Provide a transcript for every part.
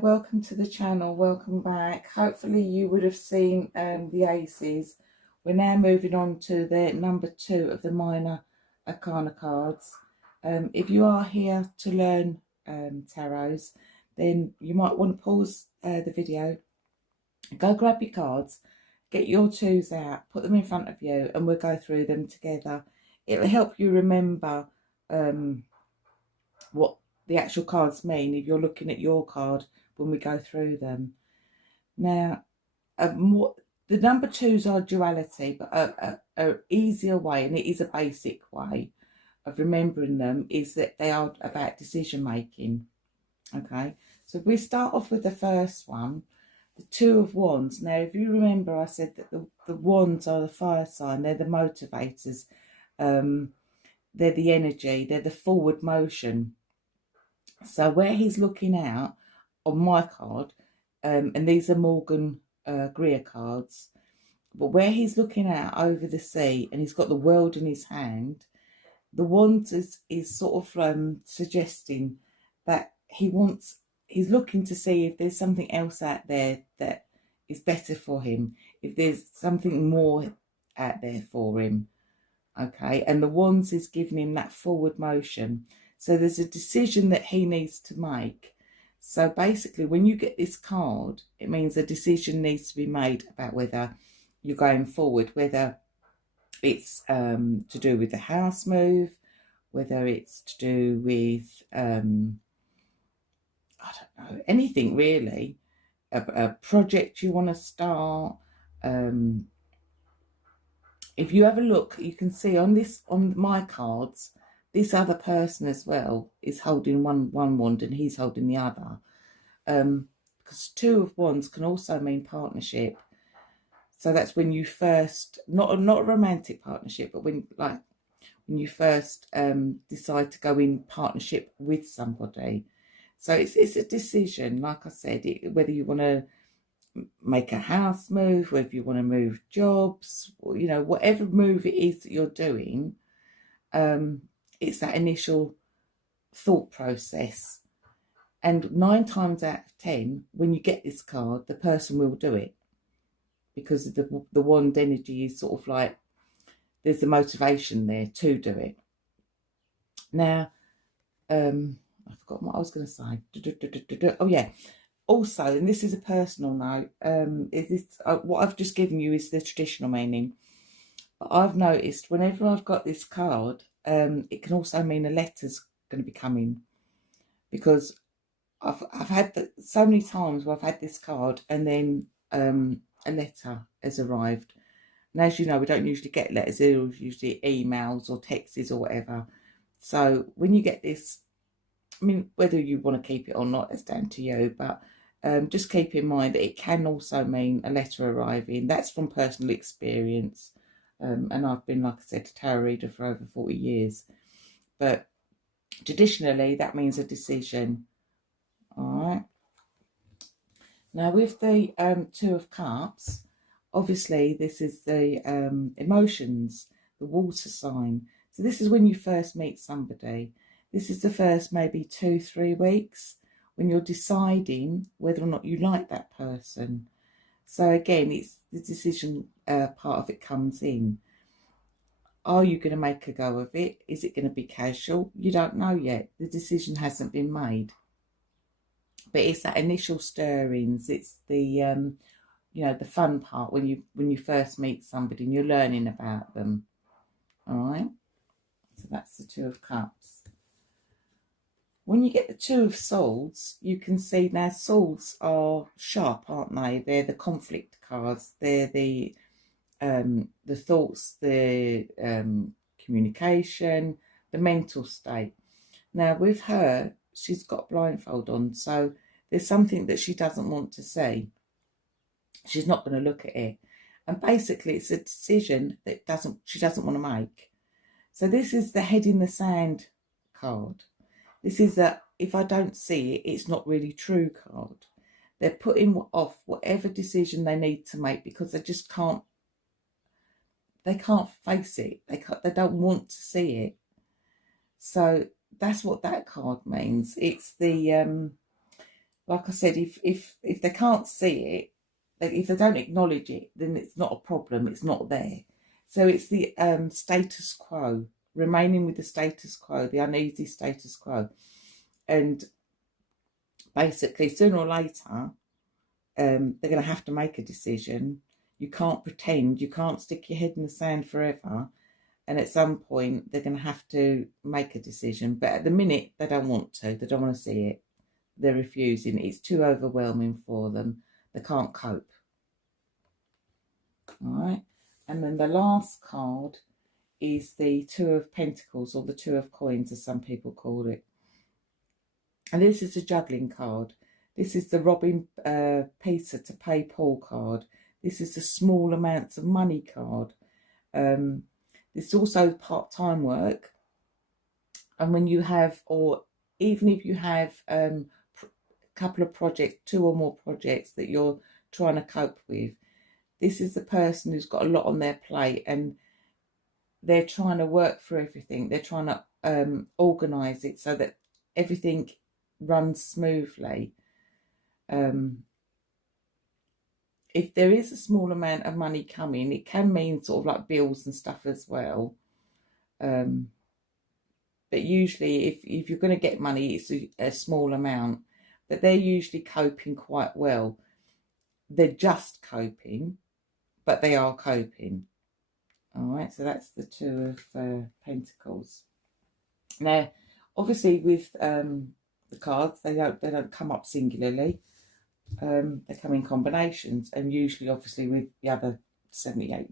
welcome to the channel, welcome back. Hopefully you would have seen the aces. We're now moving on to the number 2 of the minor Arcana cards. If you are here to learn tarots, then you might want to pause the video, go grab your cards, get your 2s out, put them in front of you, and we'll go through them together. It'll help you remember what the actual cards mean if you're looking at your card when we go through them. Now, the number 2s are duality, but a easier way, and it is a basic way of remembering them, is that they are about decision making. Okay, so if we start off with the first one, the 2 of Wands. Now, if you remember, I said that the Wands are the fire sign, they're the motivators, they're the energy, they're the forward motion. So where he's looking out on my card, and these are Morgan Greer cards, but where he's looking out over the sea and he's got the world in his hand, the Wands is sort of suggesting that he's looking to see if there's something else out there that is better for him, if there's something more out there for him. Okay, and the Wands is giving him that forward motion. So there's a decision that he needs to make. So basically, when you get this card, it means a decision needs to be made about whether you're going forward, whether it's to do with the house move, whether it's to do with, I don't know, anything really, a project you want to start. If you have a look, you can see on my cards, this other person as well is holding one wand and he's holding the other. Because 2 of Wands can also mean partnership. So that's when you first, not a romantic partnership, but when you first decide to go in partnership with somebody. So it's a decision, like I said, whether you want to make a house move, whether you want to move jobs, or, you know, whatever move it is that you're doing, it's that initial thought process. And 9 times out of 10, when you get this card, the person will do it, because the wand energy is sort of like, there's the motivation there to do it. Now, I forgot what I was going to say. Oh yeah. Also, and this is a personal note, what I've just given you is the traditional meaning. But I've noticed whenever I've got this card, it can also mean a letter's going to be coming, because I've had so many times where I've had this card and then a letter has arrived. And as you know, we don't usually get letters, they're usually emails or texts or whatever. So when you get this, I mean, whether you want to keep it or not, it's down to you, but just keep in mind that it can also mean a letter arriving. That's from personal experience. And I've been, like I said, a tarot reader for over 40 years. But traditionally, that means a decision. All right. Now, with the 2 of Cups, obviously, this is the emotions, the water sign. So this is when you first meet somebody. This is the first maybe 2-3 weeks when you're deciding whether or not you like that person. So again, it's the decision part of it comes in. Are you going to make a go of it? Is it going to be casual? You don't know yet. The decision hasn't been made. But it's that initial stirrings. It's the you know, the fun part when you first meet somebody and you're learning about them. All right. So that's the 2 of Cups. When you get the 2 of Swords, you can see now swords are sharp, aren't they? They're the conflict cards. They're the thoughts, the communication, the mental state. Now with her, she's got a blindfold on, so there's something that she doesn't want to see. She's not going to look at it, and basically it's a decision that she doesn't want to make. So this is the head in the sand card. This is that if I don't see it, it's not really true card. They're putting off whatever decision they need to make because they just can't. They can't face it. They don't want to see it. So that's what that card means. It's the like I said, if they can't see it, if they don't acknowledge it, then it's not a problem. It's not there. So it's the status quo, remaining with the status quo, the uneasy status quo. And basically, sooner or later, they're going to have to make a decision. You can't pretend. You can't stick your head in the sand forever. And at some point, they're going to have to make a decision. But at the minute, they don't want to. They don't want to see it. They're refusing. It's too overwhelming for them. They can't cope. All right. And then the last card is the Two of Pentacles, or the Two of Coins, as some people call it. And this is a juggling card. This is the robbing Peter to pay Paul card. This is the small amounts of money card. This is also part-time work. And when you have, or even if you have a couple of projects, 2 or more projects that you're trying to cope with, this is the person who's got a lot on their plate and they're trying to work for everything. They're trying to organise it so that everything runs smoothly. If there is a small amount of money coming, it can mean sort of like bills and stuff as well. But usually if you're going to get money, it's a small amount. But they're usually coping quite well. They're just coping, but they are coping. All right, so that's the Two of Pentacles. Now, obviously with the cards, they don't come up singularly. They come in combinations, and usually obviously with the other 78,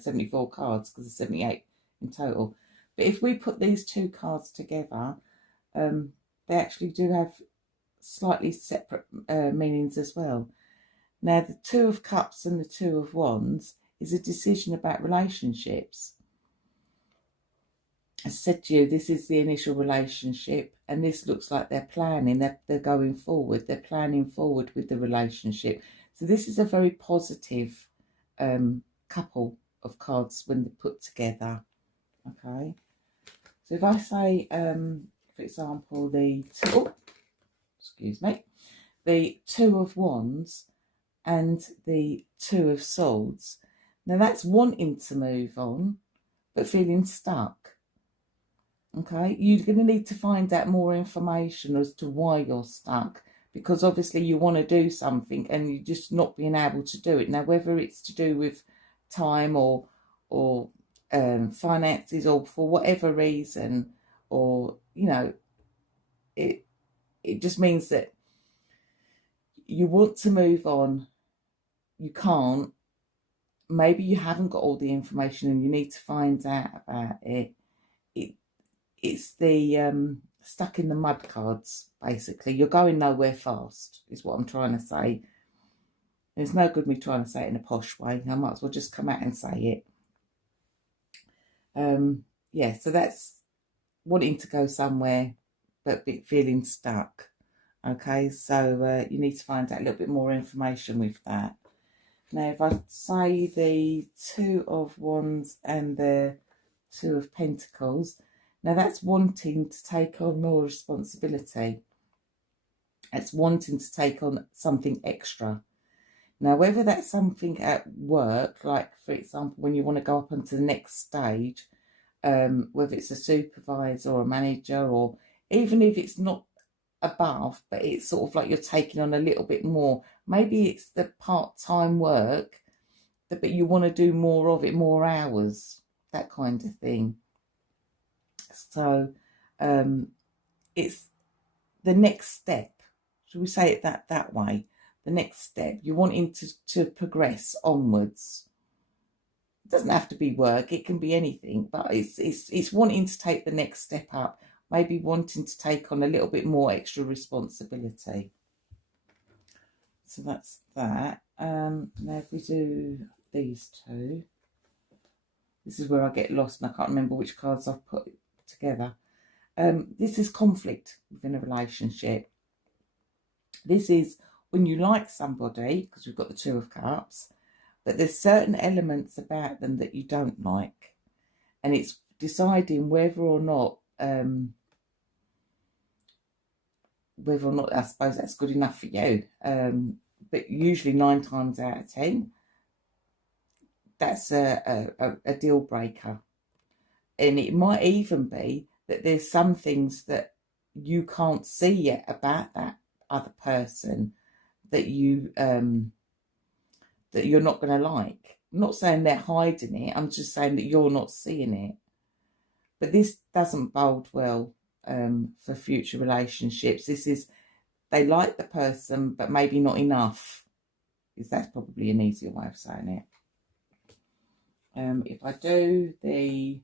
74 cards, because there's 78 in total. But if we put these 2 cards together, they actually do have slightly separate meanings as well. Now, the Two of Cups and the Two of Wands is a decision about relationships. I said to you, this is the initial relationship, and this looks like they're planning, they're going forward, they're planning forward with the relationship. So this is a very positive couple of cards when they're put together. Okay, so if I say, for example, the Two of Wands and the Two of Swords, now that's wanting to move on, but feeling stuck. Okay, you're going to need to find out more information as to why you're stuck, because obviously you want to do something and you're just not being able to do it. Now, whether it's to do with time or finances, or for whatever reason, or it just means that you want to move on, you can't. Maybe you haven't got all the information and you need to find out about it. It's the stuck in the mud cards, basically. You're going nowhere fast, is what I'm trying to say. There's no good me trying to say it in a posh way. I might as well just come out and say it. Yeah, so that's wanting to go somewhere, but feeling stuck. Okay, so you need to find out a little bit more information with that. Now, if I say the Two of Wands and the Two of Pentacles, now that's wanting to take on more responsibility. It's wanting to take on something extra. Now, whether that's something at work, like, for example, when you want to go up onto the next stage, whether it's a supervisor or a manager, or even if it's not above, but it's sort of like you're taking on a little bit more. Maybe it's the part-time work, but you want to do more of it, more hours, that kind of thing. So it's the next step. Should we say it that way? The next step. You're wanting to progress onwards. It doesn't have to be work. It can be anything. But it's wanting to take the next step up. Maybe wanting to take on a little bit more extra responsibility. So that's that. Now if we do these 2. This is where I get lost and I can't remember which cards I've put together. This is conflict within a relationship. This is when you like somebody, because we've got the Two of Cups, but there's certain elements about them that you don't like, and it's deciding whether or not whether or not, I suppose that's good enough for you. But usually 9 times out of 10, that's a deal breaker. And it might even be that there's some things that you can't see yet about that other person that you're not going to like. I'm not saying they're hiding it. I'm just saying that you're not seeing it. But this doesn't bode well for future relationships. This is, they like the person, but maybe not enough. Because that's probably an easier way of saying it. If I do these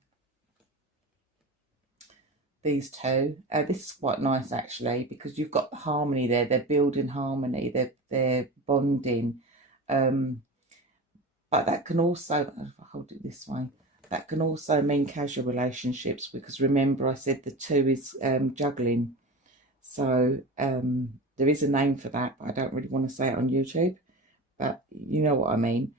two, this is quite nice actually, because you've got the harmony there. They're building harmony. They're bonding. But that can also, if I hold it this way, that can also mean casual relationships, because remember I said the 2 is juggling. So there is a name for that, but I don't really want to say it on YouTube. But you know what I mean.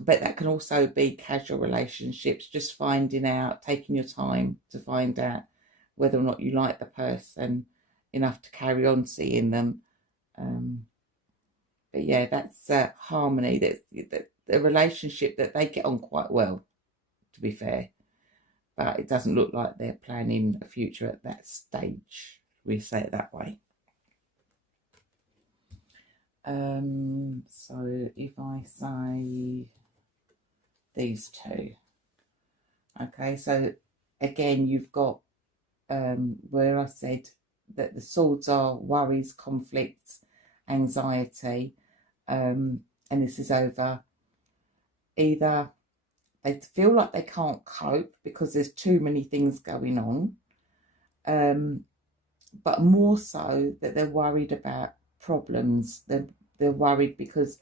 But that can also be casual relationships, just finding out, taking your time to find out whether or not you like the person enough to carry on seeing them. But yeah, that's harmony. That a relationship that they get on quite well, to be fair. But it doesn't look like they're planning a future at that stage. We say it that way. So if I say these 2, okay, so again you've got where I said that the swords are worries, conflicts, anxiety, and this is over either they feel like they can't cope because there's too many things going on, but more so that they're worried about problems. They're worried because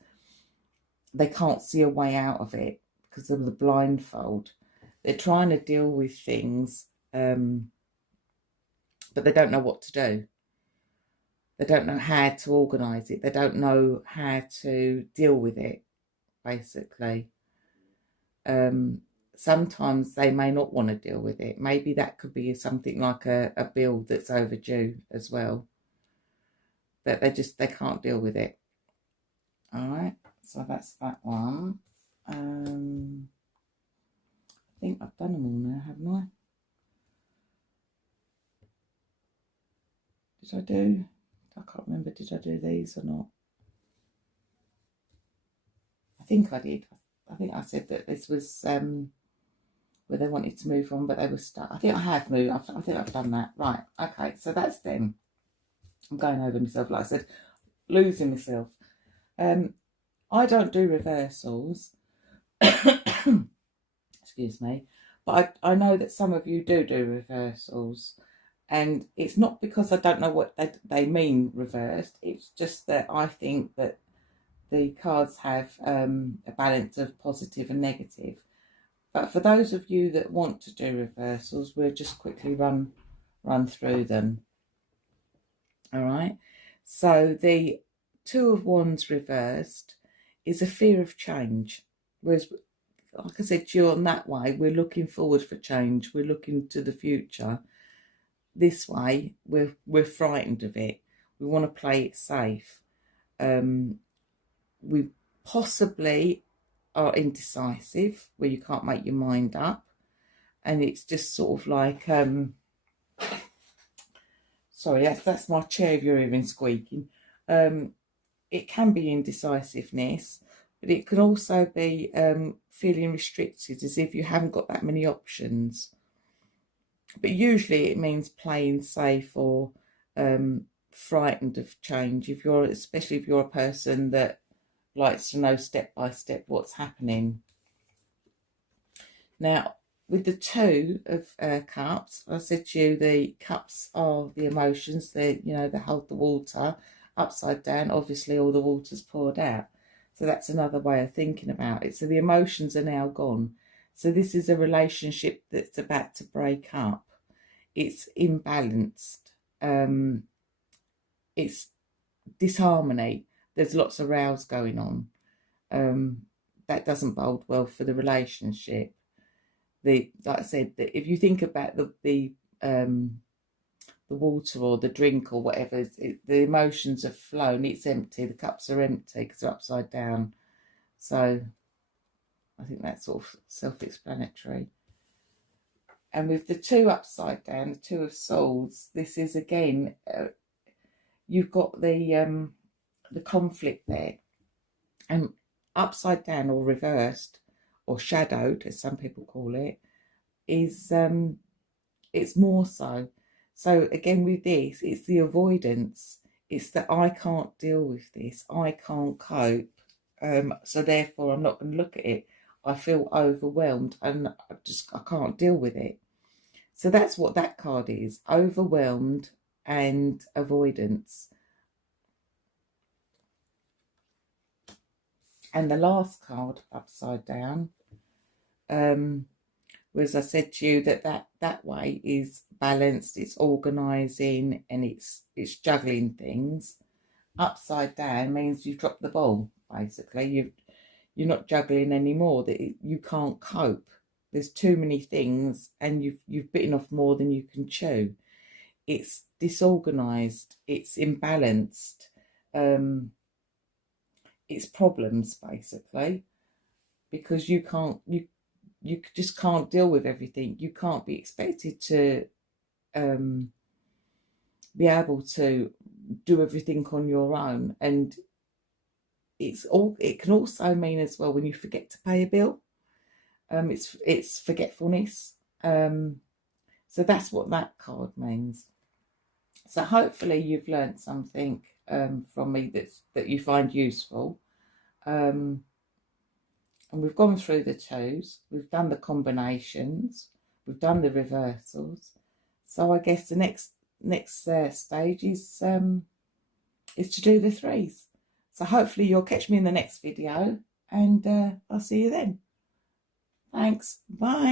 they can't see a way out of it because of the blindfold. They're trying to deal with things, but they don't know what to do. They don't know how to organise it. They don't know how to deal with it, basically. Sometimes they may not want to deal with it. Maybe that could be something like a bill that's overdue as well. But they can't deal with it. All right, so that's that one. I think I've done them all now, haven't I? Did I do? I can't remember. Did I do these or not? I think I did. I think I said that this was where they wanted to move on, but they were stuck. I think I have moved. I think I've done that. Right. Okay. So that's them. I'm going over myself, like I said, losing myself. I don't do reversals. Excuse me. But I know that some of you do reversals. And it's not because I don't know what they mean reversed. It's just that I think that the cards have a balance of positive and negative. But for those of you that want to do reversals, we'll just quickly run through them. All right. So the 2 of Wands reversed is a fear of change. Whereas, like I said to you, on that way, we're looking forward for change. We're looking to the future. This way, we're frightened of it. We want to play it safe. We possibly are indecisive, where you can't make your mind up, and it's just sort of like sorry, that's my chair if you're even squeaking. It can be indecisiveness, but it can also be feeling restricted, as if you haven't got that many options. But usually it means playing safe or frightened of change. Especially if you're a person that likes to know step by step what's happening. Now, with the 2 of cups, I said to you, the cups are the emotions. They hold the water upside down. Obviously, all the water's poured out. So that's another way of thinking about it. So the emotions are now gone. So this is a relationship that's about to break up. It's imbalanced. It's disharmony. There's lots of rows going on. That doesn't bode well for the relationship. Like I said, if you think about the water or the drink or whatever, the emotions have flown. It's empty. The cups are empty because they're upside down. So I think that's sort of self-explanatory. And with the 2 upside down, the 2 of Swords, this is again, you've got the conflict there. And upside down or reversed or shadowed, as some people call it, is it's more so. So again with this, it's the avoidance. It's that I can't deal with this. I can't cope. So therefore I'm not going to look at it. I feel overwhelmed and I can't deal with it. So that's what that card is. Overwhelmed and avoidance. And the last card upside down, as I said to you, that way is balanced, it's organising, and it's juggling things. Upside down means you've dropped the ball, basically. You're not juggling anymore. That you can't cope. There's too many things, and you've bitten off more than you can chew. It's disorganised. It's imbalanced. It's problems, basically, because you just can't deal with everything. You can't be expected to be able to do everything on your own. And it can also mean as well when you forget to pay a bill. It's forgetfulness. So that's what that card means. So hopefully you've learned something from me that you find useful. And we've gone through the 2s, we've done the combinations, we've done the reversals. So I guess the next stage is to do the 3s. So hopefully you'll catch me in the next video, and I'll see you then. Thanks. Bye.